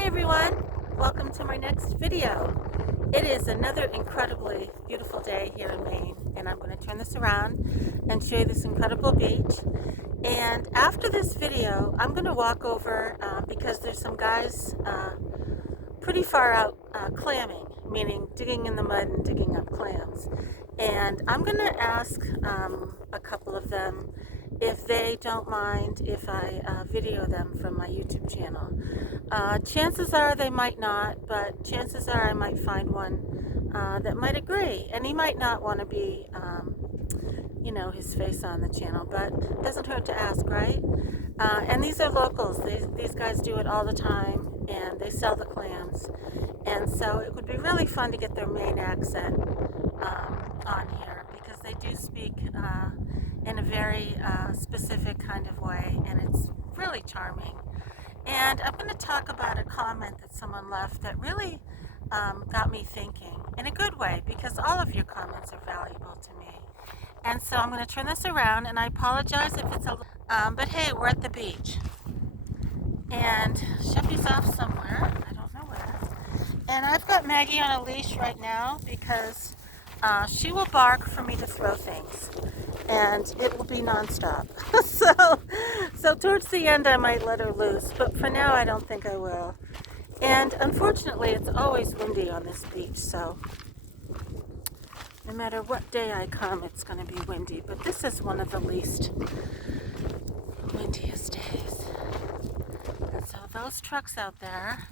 Hi everyone, welcome to my next video. It is another incredibly beautiful day here in Maine, and I'm going to turn this around and show you this incredible beach. And after this video, I'm going to walk over because there's some guys pretty far out clamming, meaning digging in the mud and digging up clams. And I'm going to ask a couple of them if they don't mind if I video them from my YouTube channel. Chances are they might not, but chances are I might find one that might agree. And he might not want to be, his face on the channel, but it doesn't hurt to ask, right? And these are locals. These guys do it all the time, and they sell the clams. And so it would be really fun to get their Maine accent on here, because they do speak in a very specific kind of way, and it's really charming. And I'm going to talk about a comment that someone left that really got me thinking in a good way, because all of your comments are valuable to me. And so I'm going to turn this around, and I apologize if it's but hey, we're at the beach. And Sheppy's off somewhere. I don't know where. And I've got Maggie on a leash right now because she will bark for me to throw things. And it will be nonstop. so towards the end I might let her loose, but for now I don't think I will. And unfortunately it's always windy on this beach, so no matter what day I come it's going to be windy, but this is one of the least windiest days. And so those trucks out there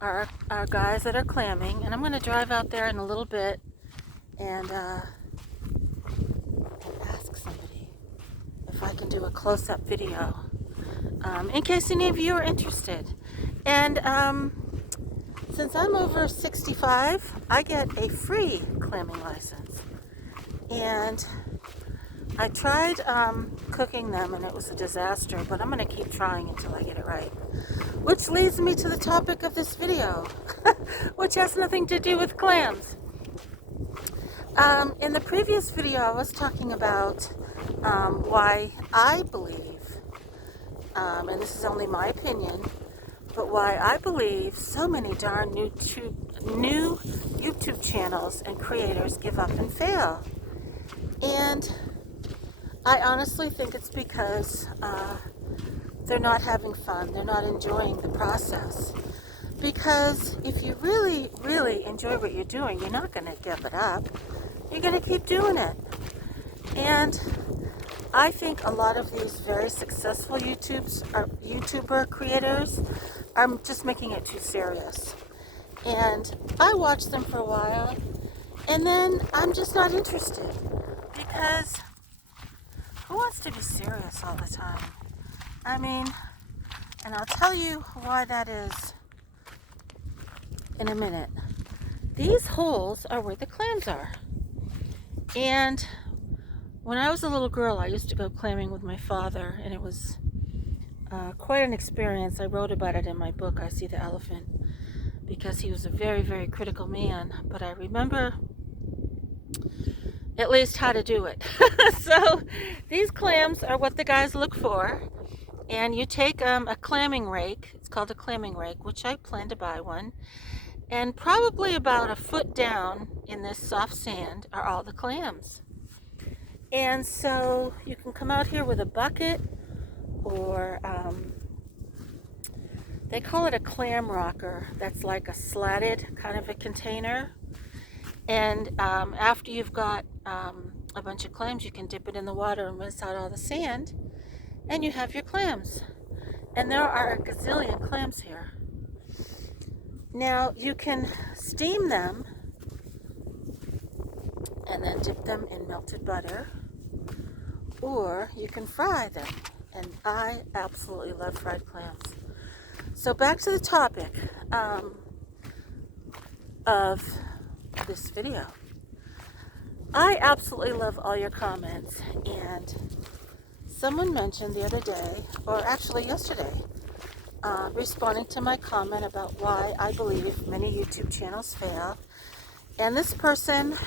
are guys that are clamming, and I'm going to drive out there in a little bit and ask somebody if I can do a close-up video in case any of you are interested. And since I'm over 65, I get a free clamming license. And I tried cooking them, and it was a disaster, but I'm going to keep trying until I get it right. Which leads me to the topic of this video, which has nothing to do with clams. In the previous video, I was talking about why I believe, and this is only my opinion, but why I believe so many darn new YouTube channels and creators give up and fail. And I honestly think it's because they're not having fun. They're not enjoying the process. Because if you really, really enjoy what you're doing, you're not going to give it up. You're going to keep doing it. And I think a lot of these very successful YouTuber creators are just making it too serious. And I watched them for a while, and then I'm just not interested. Because who wants to be serious all the time? I mean, and I'll tell you why that is in a minute. These holes are where the clams are. And when I was a little girl, I used to go clamming with my father, and it was quite an experience. I wrote about it in my book, I See the Elephant, because he was a very, very critical man. But I remember at least how to do it. So these clams are what the guys look for. And you take a clamming rake, it's called a clamming rake, which I plan to buy one, and probably about a foot down in this soft sand are all the clams. And so you can come out here with a bucket, or they call it a clam rocker. That's like a slatted kind of a container. And after you've got a bunch of clams, you can dip it in the water and rinse out all the sand, and you have your clams. And there are a gazillion clams here. Now you can steam them and then dip them in melted butter, or you can fry them. And I absolutely love fried clams. So back to the topic of this video. I absolutely love all your comments, and someone mentioned the other day, or actually yesterday, responding to my comment about why I believe many YouTube channels fail. And this person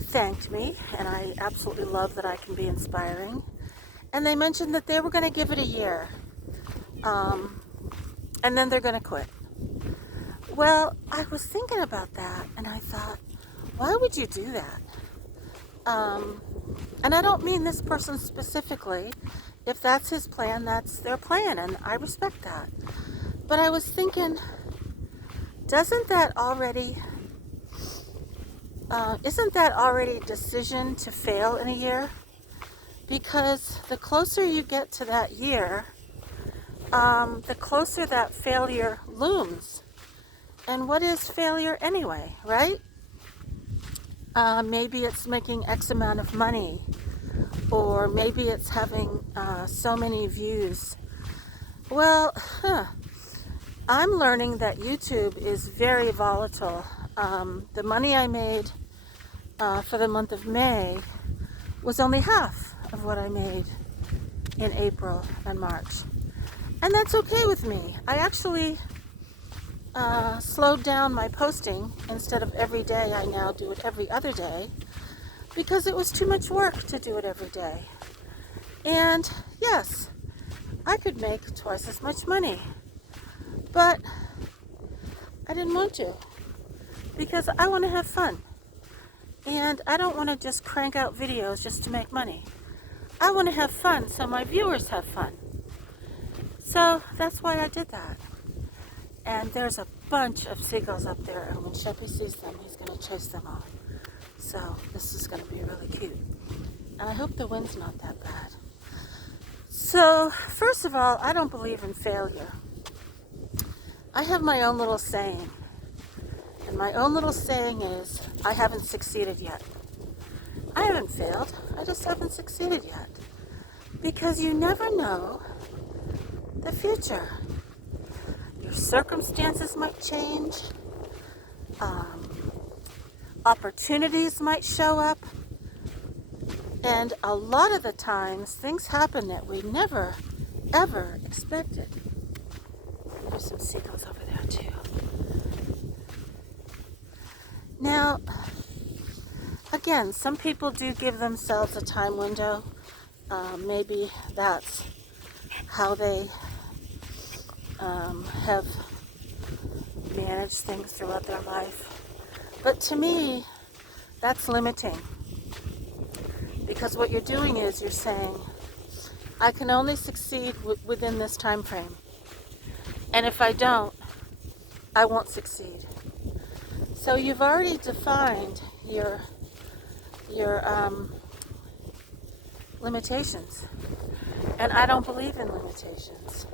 thanked me, and I absolutely love that I can be inspiring. And they mentioned that they were going to give it a year. and then they're going to quit. Well, I was thinking about that, and I thought, why would you do that? And I don't mean this person specifically. If that's his plan, that's their plan, and I respect that. But I was thinking, isn't that already decision to fail in a year? Because the closer you get to that year, the closer that failure looms. And what is failure anyway, right? Maybe it's making X amount of money, or maybe it's having so many views. Well, I'm learning that YouTube is very volatile. The money I made for the month of May was only half of what I made in April and March. And that's okay with me. I actually slowed down my posting. Instead of every day, I now do it every other day, because it was too much work to do it every day. And yes, I could make twice as much money, but I didn't want to, because I want to have fun. And I don't want to just crank out videos just to make money. I want to have fun so my viewers have fun. So that's why I did that. And there's a bunch of seagulls up there, and when Sheppy sees them, he's going to chase them all. So this is going to be really cute. And I hope the wind's not that bad. So first of all, I don't believe in failure. I have my own little saying. And my own little saying is, I haven't succeeded yet. I haven't failed. I just haven't succeeded yet. Because you never know the future. Your circumstances might change. Opportunities might show up. And a lot of the times, things happen that we never, ever expected. There's some seagulls over there, too. Now, again, some people do give themselves a time window. Maybe that's how they have managed things throughout their life. But to me, that's limiting. Because what you're doing is you're saying, I can only succeed within this time frame. And if I don't, I won't succeed. So you've already defined your limitations. And I don't believe in limitations.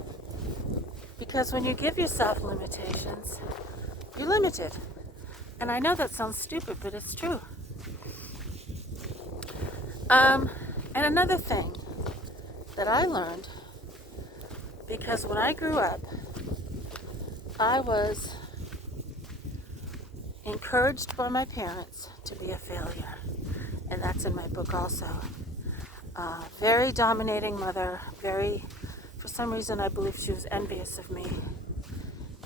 Because when you give yourself limitations, you're limited. And I know that sounds stupid, but it's true. And another thing that I learned, because when I grew up, I was encouraged by my parents to be a failure. And that's in my book also. Very dominating mother, for some reason I believe she was envious of me.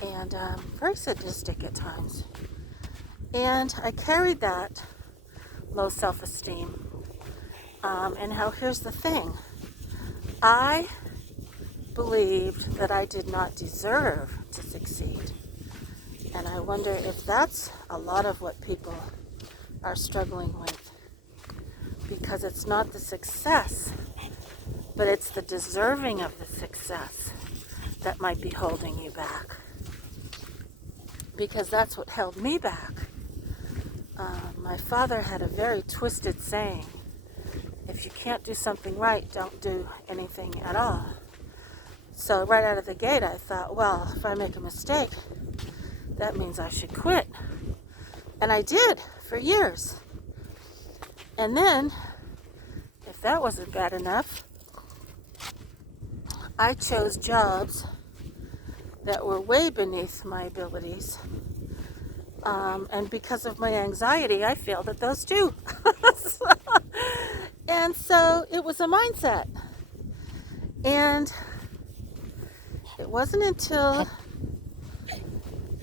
And very sadistic at times. And I carried that low self-esteem. And here's the thing. I believed that I did not deserve to succeed. And I wonder if that's a lot of what people are struggling with. Because it's not the success, but it's the deserving of the success that might be holding you back. Because that's what held me back. My father had a very twisted saying, if you can't do something right, don't do anything at all. So right out of the gate, I thought, well, if I make a mistake, that means I should quit. And I did for years. And then, if that wasn't bad enough, I chose jobs that were way beneath my abilities. And because of my anxiety, I failed at those too. And so it was a mindset. And it wasn't until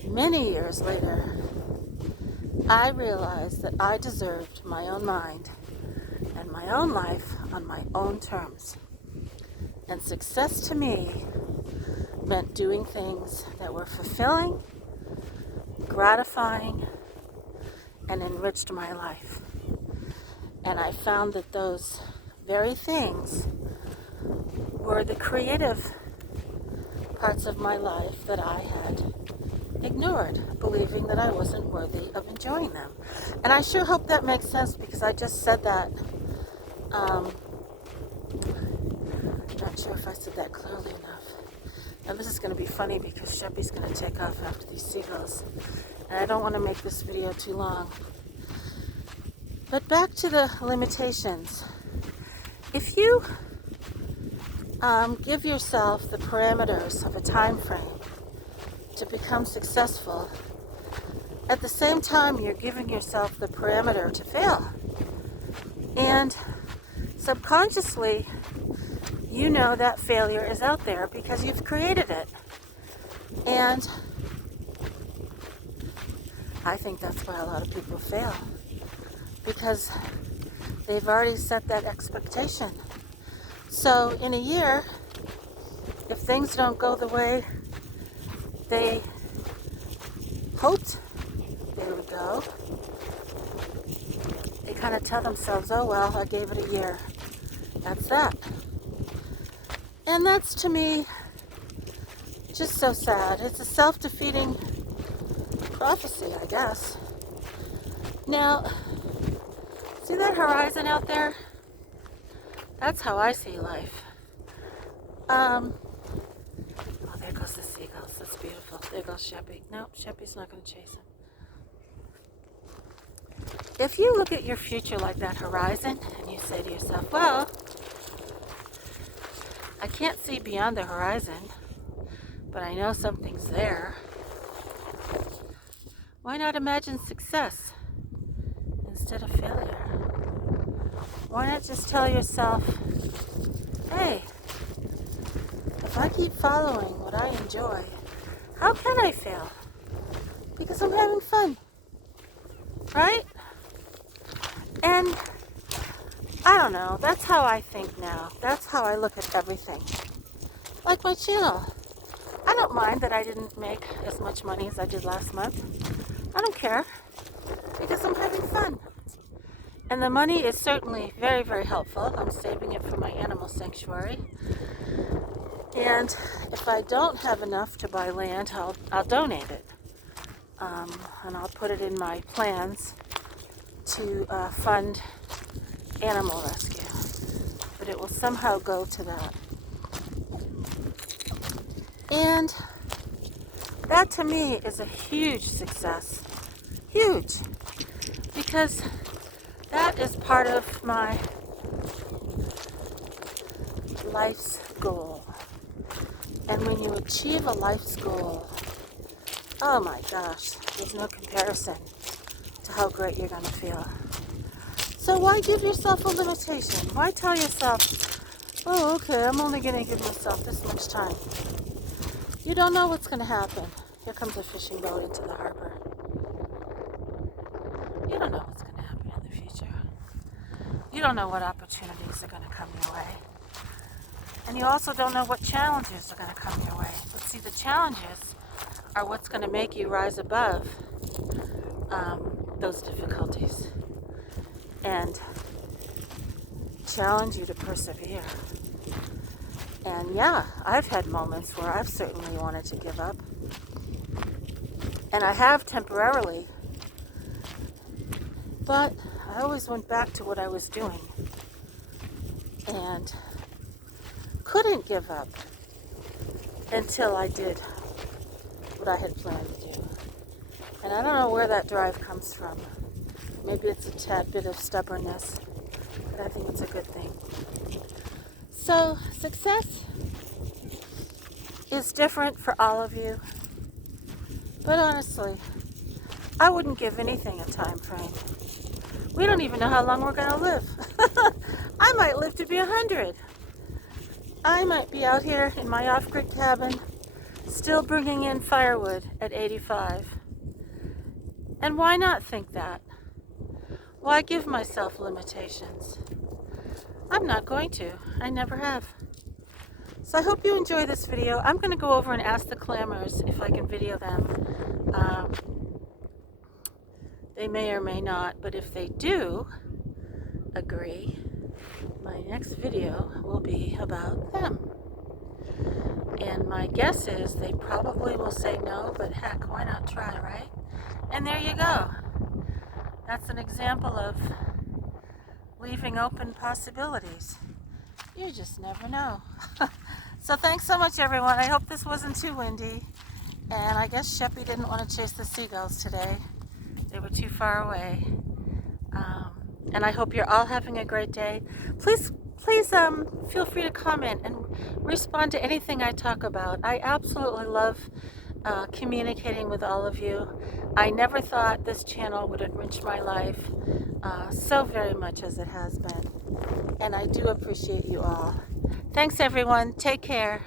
many years later I realized that I deserved my own mind and my own life on my own terms. And success to me meant doing things that were fulfilling, gratifying, and enriched my life. And I found that those very things were the creative parts of my life that I had ignored, believing that I wasn't worthy of enjoying them. And I sure hope that makes sense, because I just said that. Not sure if I said that clearly enough. Now this is going to be funny because Sheppy's going to take off after these seagulls. And I don't want to make this video too long. But back to the limitations. If you give yourself the parameters of a time frame to become successful, at the same time you're giving yourself the parameter to fail. And subconsciously, you know that failure is out there because you've created it. And I think that's why a lot of people fail, because they've already set that expectation. So in a year, if things don't go the way they hoped they would go, they kind of tell themselves, oh well, I gave it a year. That's that. And that's, to me, just so sad. It's a self-defeating prophecy, I guess. Now, see that horizon out there? That's how I see life. Oh, there goes the seagulls. That's beautiful. There goes Sheppy. No, Sheppy's not going to chase him. If you look at your future like that horizon, and you say to yourself, well, I can't see beyond the horizon, but I know something's there. Why not imagine success instead of failure? Why not just tell yourself, hey, if I keep following what I enjoy, how can I fail? Because I'm having fun, right? And I don't know, that's how I think now. That's how I look at everything. Like my channel. I don't mind that I didn't make as much money as I did last month. I don't care, because I'm having fun. And the money is certainly very, very helpful. I'm saving it for my animal sanctuary. And if I don't have enough to buy land, I'll donate it. And I'll put it in my plans to fund animal rescue. But it will somehow go to that. And that, to me, is a huge success. Huge. Because that is part of my life's goal. And when you achieve a life's goal, oh my gosh, there's no comparison to how great you're going to feel. So why give yourself a limitation? Why tell yourself, oh, okay, I'm only going to give myself this much time? You don't know what's going to happen. Here comes a fishing boat into the harbor. You don't know what's going to happen in the future. You don't know what opportunities are going to come your way. And you also don't know what challenges are going to come your way. But see, the challenges are what's going to make you rise above those difficulties and challenge you to persevere. And yeah, I've had moments where I've certainly wanted to give up. And I have temporarily. But I always went back to what I was doing and couldn't give up until I did what I had planned to do. And I don't know where that drive comes from. Maybe it's a tad bit of stubbornness, but I think it's a good thing. So, success is different for all of you. But honestly, I wouldn't give anything a time frame. We don't even know how long we're going to live. I might live to be 100. I might be out here in my off-grid cabin, still bringing in firewood at 85. And why not think that? Why give myself limitations? I'm not going to. I never have. So I hope you enjoy this video. I'm going to go over and ask the clammers if I can video them. They may or may not, but if they do agree, my next video will be about them. And my guess is they probably will say no, but heck, why not try, right? And there you go. That's an example of leaving open possibilities. You just never know. So thanks so much, everyone. I hope this wasn't too windy. And I guess Sheppy didn't want to chase the seagulls today. They were too far away. And I hope you're all having a great day. Please feel free to comment and respond to anything I talk about. I absolutely love communicating with all of you. I never thought this channel would enrich my life so very much as it has been. And I do appreciate you all. Thanks, everyone. Take care.